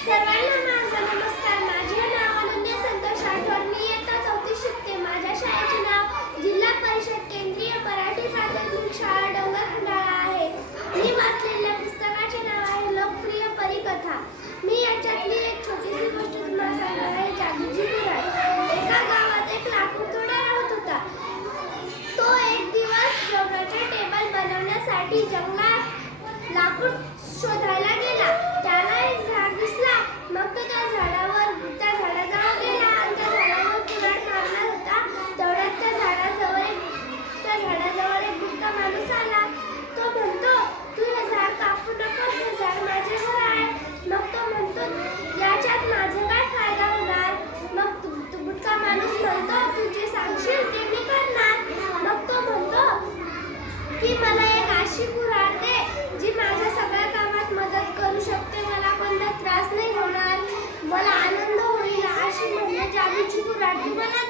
नमस्कार. नाव मी शिकते माझ्या शाळेचे नाव जिल्हा परिषद केंद्रीय मराठी शाळा डोंगर आहे. मी वाचलेल्या पुस्तकाचे नाव आहे लोकप्रिय परिकथा. मी याच्यातली एक छोटीशी गोष्ट एका गावात एक लाकूड थोडा होता. तो एक दिवस टेबल बनवण्यासाठी जंगलात लाकूड शोधायला गेला. अशी कुऱ्हाड जी माझ्या सगळ्या कामात मदत करू शकते. मला कोणता त्रास नाही होणार. मला आनंद होईल. अशी म्हणण्याची आधीची कुऱ्हाड तू मला